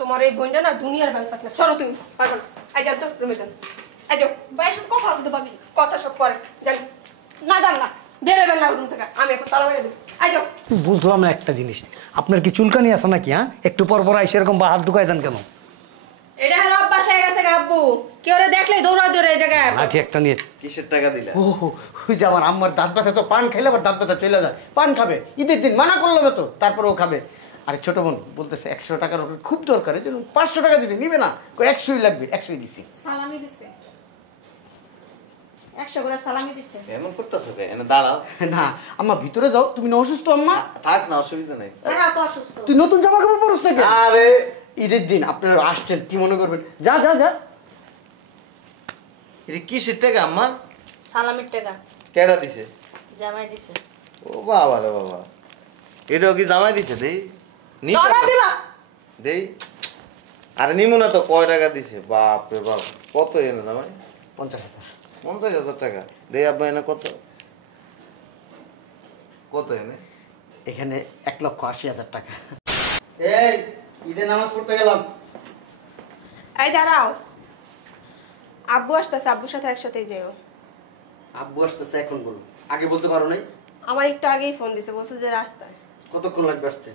তোমার এই বোনটা না দুনিয়ার ভাই পাতলা সরো তুমি পাগল আই যাও তো রুমে যান আই যাও বাইরে সব কথা আছে পাবি কথা সব পরে জানি না জান না বেরোবেন না রুম থেকে আমি এখন তালা মেরে দেব আই যাও বুঝলাম না একটা জিনিস আপনার কি চুলকানি আছে নাকি হ্যাঁ একটু পর পর আইসে এরকম হাত ঢুকাই দেন কেন এটা হলো অভ্যাস হয়ে গেছে আব্বু কেউ দেখলে দৌড়া দৌড়ে এই জায়গায় লাঠি একটা নিয়ে কিসের টাকা দিলা ও ওই যে আমার আম্মার দাঁত ব্যথা তো পান খাইলে আবার দাঁত ব্যথা চলে যায় পান খাবে ঈদের দিন মানা করলাম তো তারপরে ও খাবে আরে ছোট বোন বলতেছে 100 টাকার ওপরে খুব দরকার এই জন্য 500 টাকা দিছে নিবে না 100ই লাগবে 100ই দিছি সালামি দিছে 100 করে সালামি দিছে এমন করতেছো কে এনে দাঁড়াও না আম্মা ভিতরে যাও তুমি না অসুস্থ আম্মা থাক না অসুবিধা নাই না তো অসুস্থ তুই নতুন জামা কাপড় পরছ নাকি আরে ঈদের দিন আপনারা আসছেন কি মনে করবেন যা যা যা এটা কিসের টাকা আম্মা সালামির টাকা কেডা দিছে জামাই দিছে ও বাবা রে বাবা এটাও কি জামাই দিছে দেই ধরা দিবা দেই আরে নিমু না তো কয় টাকা দিছে বাপ রে বাপ কত এনে জামাই 50,000 50,000 টাকা দেই আব্বা এনে কত কত এনে এখানে 1,80,000 টাকা এই ঈদের নামাজ পড়তে গেলাম এই দাঁড়াও আব্বু আসতেছে আব্বুর সাথে একসাথেই যাও আব্বু আসতেছে এখন বলো আগে বলতে পারো নাই আমার একটু আগেই ফোন দিছে বলছে যে রাস্তায় কতক্ষণ লাগবে আসতে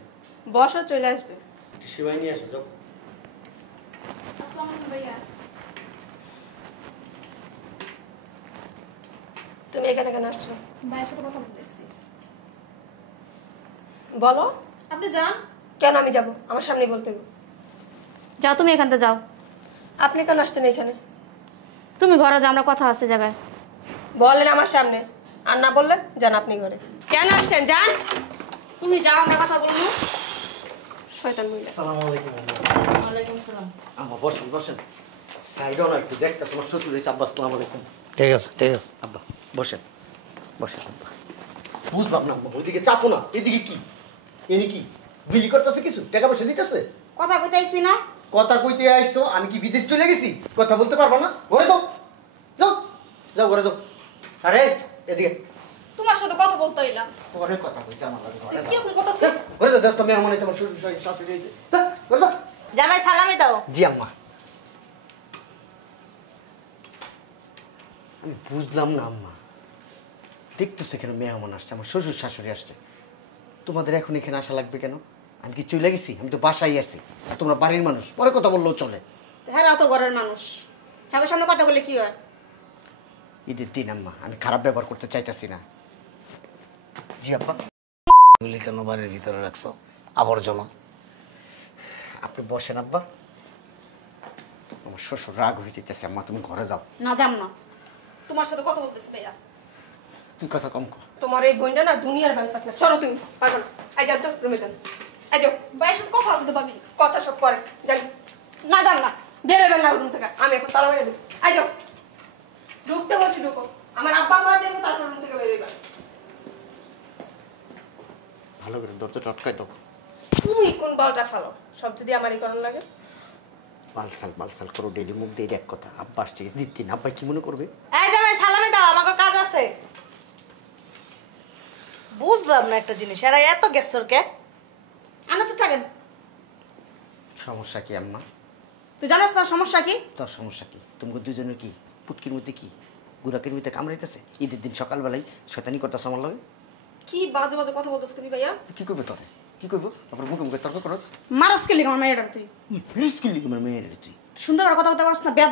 বসো চলে আসবে একটু সেবাই নিয়ে আসো যাও আসসালামু আলাইকুম ভাইয়া তুমি এখানে কেন আসছো ভাইয়ের সাথে কথা বলতেছি। বলো আপনি যান। কেন আমি যাব আমার সামনেই বলতে হবে যাও তুমি এখান থেকে যাও। আপনি কেন আসছেন এখানে তুমি ঘরে যাও, আমরা কথা আছে জায়গায়। বললেন আমার সামনে আর না বললেন যান আপনি ঘরে কেন আসছেন যান তুমি যাও, আমরা কথা বলবো। শয়তান মহিলা আসসালামু আলাইকুম ওয়ালাইকুম সালাম। আম্মা বসেন বসেন সাইডও না একটু দেখতে তোমার শ্বশুর হয়েছে আব্বা আসসালামু আলাইকুম ঠিক আছে আব্বা বসেন বসেন আব্বা বুঝলাম না আম্মা ওইদিকে চাপো না এদিকে কি এনে কি বিলি করতেছে কিছু টাকা পয়সা দিতেছে কথা কইতাইছি না। কথা কইতে আইছো আমি কি বিদেশ চলে গেছি কথা বলতে পারবো না ঘরে যাও যাও যাও ঘরে যাও আরে এদিকে তোমার সাথে কথা বলতে হইলাম। পরে কথা কইছে আমার লাগে ঘরে কি যাও এখন কথা আছে? ঘরে যাও দশটা মেহমান তোমার শ্বশুর শাশুড়ি হয়েছে ঘরে যাও জামাই সালামি দাও। জি আম্মা আমি বুঝলাম না আম্মা দেখতেছো এখানে মেহমান আসছে আমার শ্বশুর শাশুড়ি আসছে তোমাদের এখন এখানে আসা লাগবে কেন আমি কি চলে গেছি আমি তো বাসায় আসছি আর তোমরা বাড়ির মানুষ পরে কথা বললেও চলে হ্যাঁ তো ঘরের মানুষ, হ্যাঁ সামনে কথা বলে কি হয়? ঈদের দিন আম্মা আমি খারাপ ব্যবহার করতে চাইতেছি না জি আব্বা এগুলি কেন বাড়ির ভিতরে রাখছো আবর্জনা আপনি বসেন আব্বা আমার শ্বশুর রাগ হয়ে যেতেছে আম্মা তুমি ঘরে যাও না যাম না, তোমার সাথে কথা বলতেছি ভাইয়া। তুই কথা কম কর তোমার এই বোনটা না দুনিয়ার ভাই পাতলা সরো তুমি পাগল আই যাও তো রুমে যান আই যাও বাইরে সব কথা আছে পাবি কথা সব পরে জানি না জান না বেরোবেন না রুম থেকে আমি এখন তালা মেরে দেব আই যাও ঢুকতে বলছি ঢুকো আমার আব্বা মা যাবো তারপর রুম থেকে বেরোবে ভালো করে দরজা টটকাই দাও তুমি কোন বলটা ফালো সব যদি আমারই করার লাগে বালসাল করো ডেলি মুখ দিয়ে এক কথা আব্বা আসছে দিন আব্বা কি মনে করবে এই জামাই সালামি দাও, আমাকে কাজ আছে। বুঝলাম না একটা জিনিস, এরা এত গেছর কে? আনা তো থাকেন। সমস্যা কি আম্মা তুই জানিস না সমস্যা কি? তোর সমস্যা কি তোমাকে দুজনের কি পুটকির মধ্যে কি গুড়াকের মধ্যে কামড়াইতেছে ঈদের দিন সকালবেলায় শয়তানি করতেছ আমার লগে কি বাজে বাজে কথা বলতেছ তুমি ভাইয়া কি করবে তোরে কি করবো আবার মুখে মুখে তর্ক করস মারস কে লিখা আমার মেয়েটা তুই? প্লিজ কি লিখে আমার মেয়ের তুই সুন্দর করে কথা বলতে পারছ না, বেদ।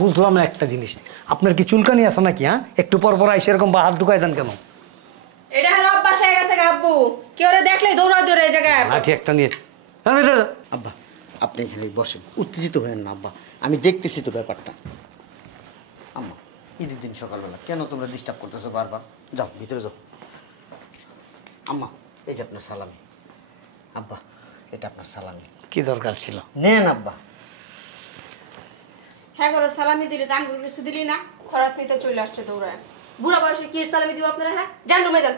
বুঝলাম না একটা জিনিস আপনার কি চুলকানি আছে নাকি হ্যাঁ একটু পর পর আইসে এরকম হাত ঢুকাই দেন কেন এটা হলো অভ্যাস হয়ে গেছে আব্বু কেউ দেখলে দৌড়া দৌড়ে এই জায়গায় লাঠি একটা নিয়ে আব্বা আপনি এখানে বসেন উত্তেজিত হয়েন না আব্বা আমি দেখতেছি তো ব্যাপারটা আম্মা ঈদের দিন সকালবেলা কেন তোমরা ডিস্টার্ব করতেছো বারবার যাও ভিতরে যাও আম্মা এই যে আপনার সালামি আব্বা এটা আপনার সালামি কি দরকার ছিল নেন আব্বা হ্যাঁ করে সালামি দিলি, দান করে কিছু দিলি না। খরাত নিতে চলে আসছে দৌড়ায় বুড়া বয়সে কি সালামি দিব আপনারা হ্যাঁ যান রুমে যান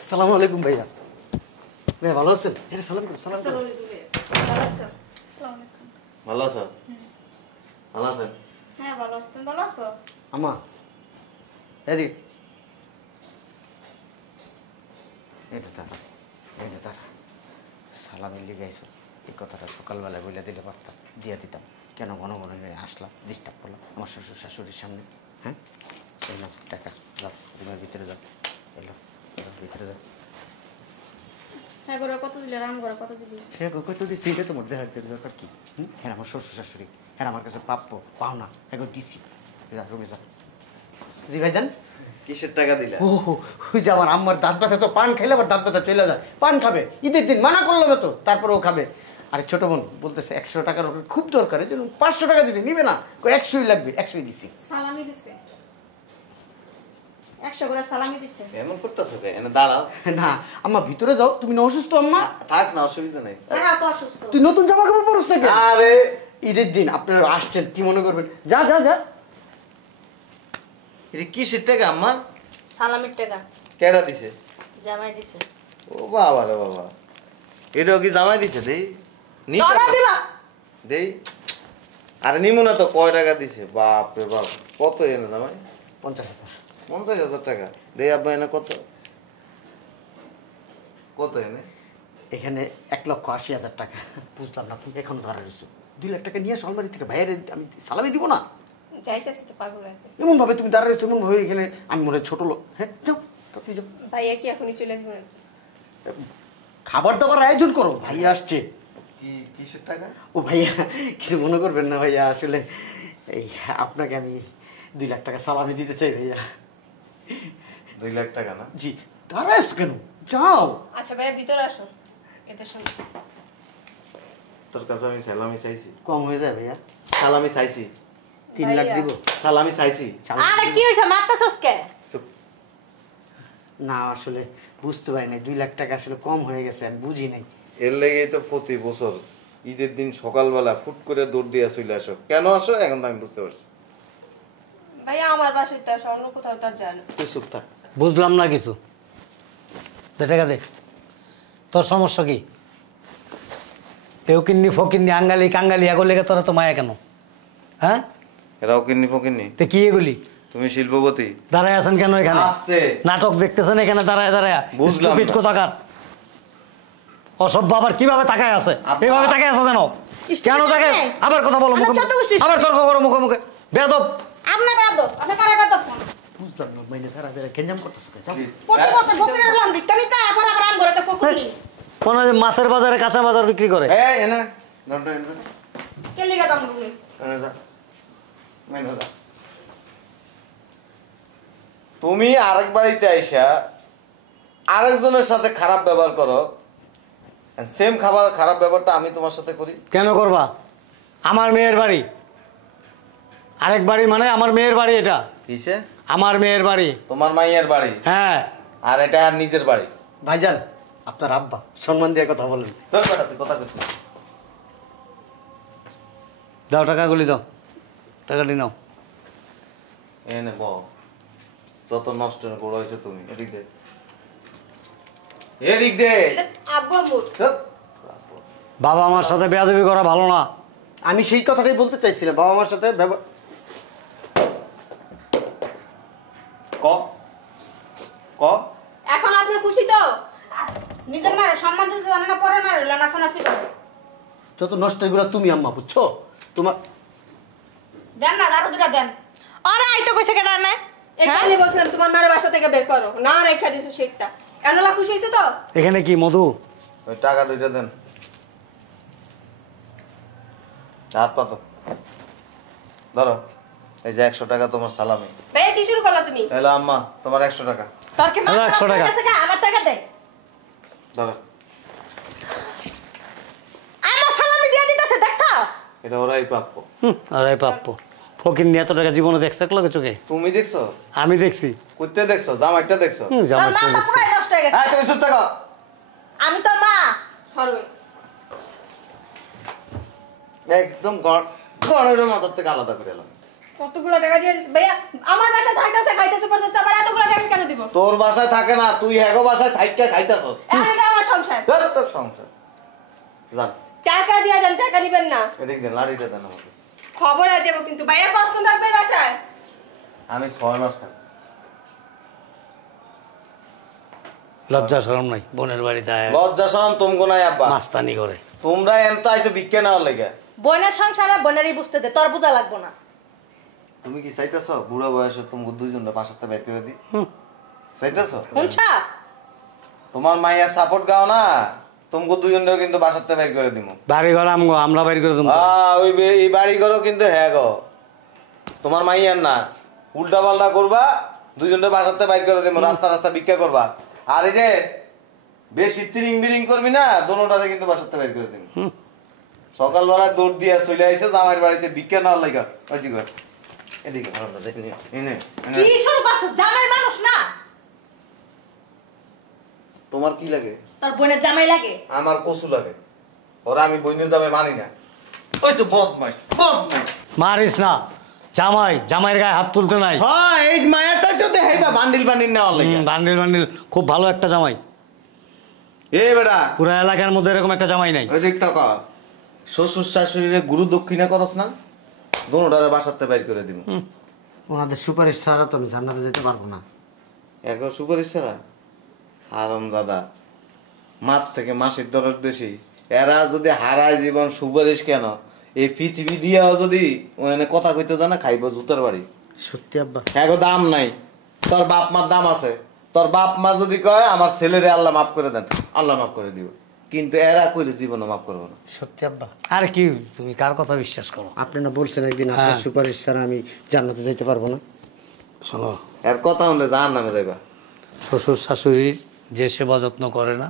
আসসালামু আলাইকুম ভাইয়া ভাইয়া ভালো আছেন এটা সালাম করুন সালাম করুন ভালো আছো ভালো আছেন হ্যাঁ ভালো আছো, তুমি ভালো আছো? আম্মা এদিকে এটা দাঁড়া, এটা দাঁড়া। সালামি লিগে আইসো, এই কথাটা সকালবেলায় বলে দিলে পারতাম, দিয়ে দিতাম। কেন ঘন ঘন এখানে আসলাম, ডিস্টার্ব করলাম আমার শ্বশুর শাশুড়ির সামনে? হ্যাঁ, এই নাও টাকা, যাও রুমের ভিতরে যাও। এলো, ভিতরে যাও। হ্যাঁ করে কত দিলে, রাম করে কত দিলি? সে কত দিচ্ছি, এটা তোমার দেখার দরকার কি? হ্যাঁ, আমার শ্বশুর শাশুড়ি, হ্যাঁ আমার কাছে প্রাপ্য পাওনা, এগো দিছি। যা রুমে যা। জি ভাইজান, কিসের টাকা দিলা? ও ওই যে আমার আম্মার দাঁত ব্যথা, তো পান খাইলে আবার দাঁত ব্যথা চলে যায়। পান খাবে, ঈদের দিন মানা করলাম তো, তারপরেও খাবে। আরে ছোট বোন বলতেছে 100 টাকার ওর খুব দরকার, এই জন্য 500 টাকা দিছে, নিবে না? 100ই লাগবে, 100ই দিছি। সালামি দিছে। 100 করে সালামি দিছে। এমন করতেছো কে? এনে দাঁড়াও। না আম্মা ভিতরে যাও, তুমি না অসুস্থ আম্মা? থাক না, অসুবিধা নেই। তারা তো অসুস্থ। তুই নতুন জামা কাপড় পরস নাকি? আরে ঈদের দিন আপনারা আসছেন, কি মনে করবেন? যা যা যা। এটা কিসের টাকা আম্মা? সালামির টাকা কেডা দিছে? জামাই দিছে। ও বাবা রে বাবা, এটাও কি জামাই দিছে? দেই তোরা দিবা? দেই। আরে নিমু না তো, কয় টাকা দিছে? বাপ রে বাপ, কত এনে জামাই? 50,000। 50,000 টাকা দেই আব্বা। এনে কত কত এনে? এখানে 1,80,000 টাকা। বুঝলাম না, তুমি এখন ধরা রয়েছো। 2 লাখ টাকা নিয়ে আলমারি থেকে বাইরে আমি সালামি দিব না? যাইতেছি তো, পাগল আছে। এমন ভাবে তুমি দাঁড়া রয়েছো, এমন ভাবে এখানে আমি মনে হয় ছোট লোক। হ্যাঁ যাও, তাড়াতাড়ি যাও। ভাইয়া কি এখনই চলে আসবে নাকি? খাবার দাবার আয়োজন করো, ভাইয়া আসছে। কি কিসের টাকা? ও ভাইয়া কিছু মনে করবেন না ভাইয়া, আসলে এই আপনাকে আমি 2 লাখ টাকা সালামি দিতে চাই ভাইয়া। 2 লাখ টাকা না? জি। দাঁড়ায় কেন, যাও। আচ্ছা ভাইয়া ভিতরে আসো, এদের সঙ্গে। তোর কাছে আমি সালামি চাইছি। কম হয়ে যায় ভাইয়া। সালামি চাইছি। 3 লাখ দিব। সালামি চাইছি। আরে কি হইছে, মারতাছস কে? চুপ। না আসলে বুঝতে পারি নাই, 2 লাখ টাকা আসলে কম হয়ে গেছে, আমি বুঝি নাই। এর লেগেই তো প্রতি বছর ঈদের দিন সকালবেলা ফুট করে দৌড় দিয়ে চলে আসো। কেন আসো এখন তো আমি বুঝতে পারছি। ভাইয়া আমার বাসায় তো আসো, অন্য কোথাও তো আর যায় না। তুই চুপ থাক। বুঝলাম না কিছু। দে টাকা দে, তোর সমস্যা কি? এও কিন্নি ফকিন্নি আঙ্গালি কাঙ্গালি এগুলো লেগে তোরা তো মায়া কেন? হ্যাঁ, এরাও কিন্নি ফকিন্নি? তে কি এগুলি? তুমি শিল্পপতি? দাঁড়ায় আছেন কেন এখানে? আস্তে। নাটক দেখতেছেন এখানে দাঁড়ায় দাঁড়ায়? বুঝলাম স্টুপিড না। কোথাকার অসভ্য, আবার কিভাবে তাকায় আছে? এইভাবে তাকায় আছো কেন? কেন তাকায়? আবার কথা বলো মুখে মুখে, আবার তর্ক করো মুখে মুখে, বেয়াদব। আপনি বাদো, আপনি কারে বাদো? বুঝলাম না, মাইনে ধারা ধারা কেঞ্জাম করতেছো কে? যাও। প্রতি বছর ফকিরের লাম দিতামি তা আবার আবার আম ঘরে তো ফকিরি। মনে হয় যে মাছের বাজারে কাঁচা বাজার বিক্রি করে। এই এনে দন্ড এনে যা। কে লিগা দাম বলি? এনে যা। মেনে যা। তুমি আরেক বাড়িতে আইসা আরেকজনের সাথে খারাপ ব্যবহার করো, সেম খারাপ ব্যবহারটা আমি তোমার সাথে করি। কেন করবা? আমার মেয়ের বাড়ি, আরেক বাড়ি মানে আমার মেয়ের বাড়ি, এটা কিসে? আমার মেয়ের বাড়ি। তোমার মাইয়ের বাড়ি, হ্যাঁ। আর এটা আর নিজের বাড়ি। ভাইজান, আপনার আব্বা, সম্মান দিয়ে কথা বলেন। তোর বেটা তুই কথা কইছিস? দাও টাকাগুলি দাও, টাকাটি নাও। এনে ব যত নষ্ট বড় হয়েছে তুমি। এদিক দে, এদিক দে। এটা আব্বু আম্মুর। চুপ। বাবা আমার সাথে বেয়াদবি করা ভালো না। আমি সেই কথাটাই বলতে চাইছিলাম, বাবা মার সাথে ক ক এখন আপনি খুশি তো? নিজের মারে সম্মান দিতে জানে না, পরে মারে নাচানাচি করে। যত নষ্ট এগুলো তুমি আম্মা, বুঝছো? তোমার দেন না, আরো দুটা দেন। আরে আইতো কইছে কেডা না? এখানে বলছিলাম তোমার মায়ের বাসা থেকে বের করো, না রেখা দিছো শেখটা। এনলা খুশি হয়েছে তো? এখানে কি মধু? ওই টাকা দুইটা দেন। হাত পাতো ধরো। এই যে 100 টাকা তোমার সালামি। ভাইয়া কি শুরু করলা তুমি? এলো আম্মা, তোমার 100 টাকা। তোর কি হ্যালো, 100 টাকা। আমার টাকা দে। ধরো। আমার সালামি দিয়া দিতেছে, দেখছো? এটা ওরাই প্রাপ্য। আরে প্রাপ্য। ফকির নিয়ে এত টাকা জীবনে দেখছে একলাগে চোখে? তুমি দেখছো? আমি দেখছি। কুত্তে দেখছো? জামাইটা দেখছো? তোর জামাই মাথা দেখছি। পুরাই নষ্ট হয়ে গেছে। হ্যাঁ, তুমি চুপ থাকো। আমি তোর মা। সরবে। একদম গড়ের মাথার থেকে আলাদা করে এলাম। কতগুলো টাকা দিয়ে দিছিস ভাইয়া? আমার বাসায় থাকতেছে, খাইতেছে, পড়তেছে, আবার এতগুলো টাকা কেন দিব? তোর বাসায় থাকে না, তুই হেগো বাসায় থাইকা খাইতাছস। এখন এটা আমার সংসার। ধর তোর সংসার। জান, টাকা দিয়া যান, টাকা দিবেন না। এদিক দেন, লাড়িটা দেন আমাকে। খবর আছে যাবো কিন্তু। ভাইয়া কতক্ষণ থাকবে এই বাসায়? আমি 6 মাস থাকি। লজ্জা শরম নাই বোনের বাড়িতে আয় লজ্জা শরম তোমগো নাই আব্বা। মাস্তানি করে। তোমরা এনতা আইছো ভিক্ষা নেওয়ার লাগে। বোনের সংসারে বোনেরই বুঝতে দে, তোর বুঝা লাগবো না। তুমি কি চাইতেছো বুড়া বয়সে তোমাকে দুইজনের বাসাতে বের করে দিই? চাইতেছো? শুনছা? তোমার মাইয়া সাপোর্ট গাও না, তোমাকে দুইজনের কিন্তু বাসাতে বের করে দিব। বাড়ি ঘর আমগো, আমরা বাইর করে দেবো। ওই এই বাড়ি ঘরও কিন্তু হ্যাঁ গো, তোমার মাইয়ার না। উল্টা পাল্টা করবা, দুইজনের বাসাতে বাইর করে দিব, রাস্তা রাস্তা ভিক্ষা করবা। আর এই যে বেশি তিরিং বিরিং করবি না, দোনোটারে কিন্তু বাসাতে বাইর করে দিব। সকালবেলা দৌড় দিয়া চলে আইসে জামাইয়ের বাড়িতে ভিক্ষা নেওয়ার লাগা। ওই জি গো, এদিকে ভালো দেখি এনে কি শুরু করছিস? জামাই মানুষ না? তোমার কি লাগে? তোর বোনের জামাই লাগে? আমার কচু লাগে। ওরা আমি বইনে যাবে মানি না। ওই যে বদমাইশ বদমাইশ। মারিস না, জামাই জামাইয়ের গায়ে হাত তুলতে নাই। হ্যাঁ, এই মায়াটা তো দেখাইবা বান্ডিল বান্ডিল নেওয়ার লাগে। বান্ডিল বান্ডিল, খুব ভালো একটা জামাই। এই বেটা পুরো এলাকার মধ্যে এরকম একটা জামাই নাই। ওই দেখতে কা শ্বশুর শাশুড়িরে গুরু দক্ষিণা করস না, দোনোটারে বাসাতে বাইর করে দিব। ওনাদের সুপারিশ ছাড়া তো আমি জান্নাতে যেতে পারবো না। একবার সুপারিশ ছাড়া হারাম দাদা, মাঠ থেকে মাসের দরের বেশি। এরা যদি হারায় জীবন, সুপারিশ কেন? এই পৃথিবী দিয়াও যদি ওখানে কথা কইতে জানা, খাইব জুতার বাড়ি। সত্যি আব্বা? এগো দাম নাই। তোর বাপ মার দাম আছে। তোর বাপ মা যদি কয় আমার ছেলেরে আল্লাহ মাফ করে দেন, আল্লাহ মাফ করে দিব, কিন্তু এরা কইলে জীবনে মাফ করবো না। সত্যি আব্বা? আর কি, তুমি কার কথা বিশ্বাস করো? আপনি না বলছেন একদিন আপনার সুপারিশ ছাড়া আমি জান্নাতে যেতে পারবো না? শোনো, এর কথা হলে জাহান নামে যাইবা। শ্বশুর শাশুড়ির যে সেবা যত্ন করে না,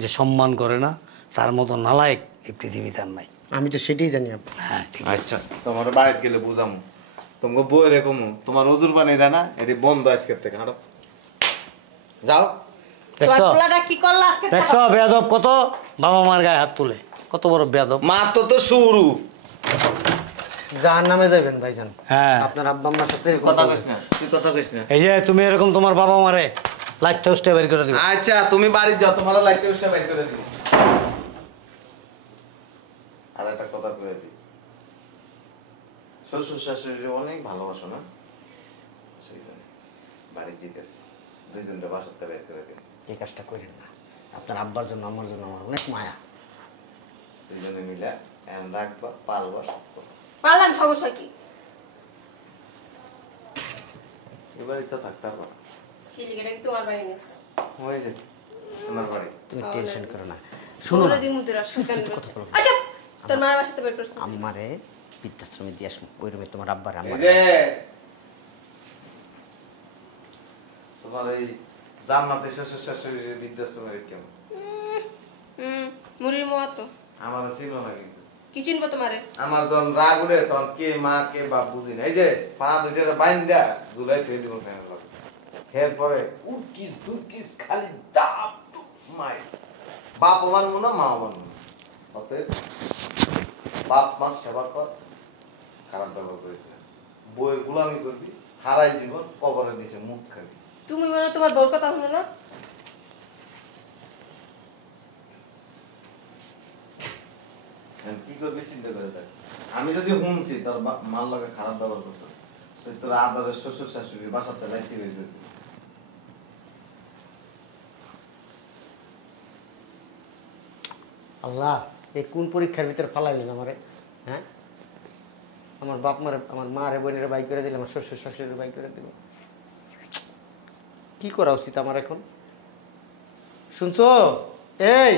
যে সম্মান করে না, তার মতো নালায়েক এই পৃথিবীতে আর নাই। আমি তো সেটাই জানি আব্বা। হ্যাঁ ঠিক আছে। আচ্ছা, তোমার বাড়িতে গেলে বুঝামু। তোমাকে বই রেখম, তোমার ওজুর বানিয়ে দেয় না, এটি বন্ধ আজকের থেকে। হাঁটো, যাও। দেখছো পোলাটা কি করলো আজকে? দেখছো বেয়াদব কত, বাবা মার গায়ে হাত তুলে, কত বড় বেয়াদব। মা তো শুরু। জাহান নামে যাবেন ভাইজান। হ্যাঁ, আপনার আব্বা আম্মার সাথে এরকম কথা করবেন। কইস না, তুই কথা কইস না। এই যে তুমি এরকম তোমার বাবা মারে লাইট হাউসটা বের করে দিবে। আচ্ছা, তুমি বাড়ি যাও, তোমার লাইতে উঠে বাইর করে দিব। আর একটা কথা কয়ে দিই, শ্বশুর শাশুড়ি অনেক ভালোবাসো না, সেই জন্য বাড়ি দিতেছি, দুইজনটা বাসাতে বাইর করে দিই। এই কাজটা করেন না। আপনার আব্বার জন্য আমার জন্য আমার অনেক মায়া। দুইজনে মিলে এখন রাখবা, পালবা, সব করবা। পারলাম, সমস্যা কি? এবারে তো থাকতে পারবা। কি লিখে এটা কি তোমার বাড়ি না? হয়ে যাবে আমার বাড়ি। তুমি টেনশন করো না। শোনো না, দিন মুদিরা সুগান কথা বলো। আচ্ছা, তোর মার বাসাতে বের করছ? আমারে বৃদ্ধাশ্রমে দিয়ে আসবো, ওই রুমে তোমার আব্বার এই আমার। যে তোমার এই জান্নাতে শ্বশুর শাশুড়ি বৃদ্ধাশ্রমে কেমন? মুড়ির মোয়া তো আমার ছিল না কিন্তু। কি চিনবো তোমারে? আমার যখন রাগ উঠে তখন কে মা কে বাপ বুঝি না। এই যে পা দুইটা বাইন দেয়া জুলাই ফেলে দিব ফ্যানের লগে। এরপরে উটকিস দুটকিস খালি দাপ মাই। বাপ মানবো না, মা মানবো না। অতএব বাপ মা সেবা কর, খারাপ ব্যবহার করিস না। বইয়ের গোলামি করবি, হারাই জীবন, কবরের নিচে মুখ খাবি। তুমি মনে তোমার বউর কথা শুনো না? কি করবি চিন্তা করে দেখ। আমি যদি শুনছি তোর মার লগে খারাপ ব্যবহার করছো, তোর আদরের শ্বশুর শাশুড়ির বাসাতে লাইতে হয়েছে। আল্লাহ, এই কোন পরীক্ষার ভিতরে ফালাইলেন আমারে? হ্যাঁ, আমার বাপ মারে, আমার মা রে বোনের বাই করে দিল, আমার শ্বশুর শাশুড়ির বাই করে দিল। কি করা উচিত আমার এখন? শুনছো? এই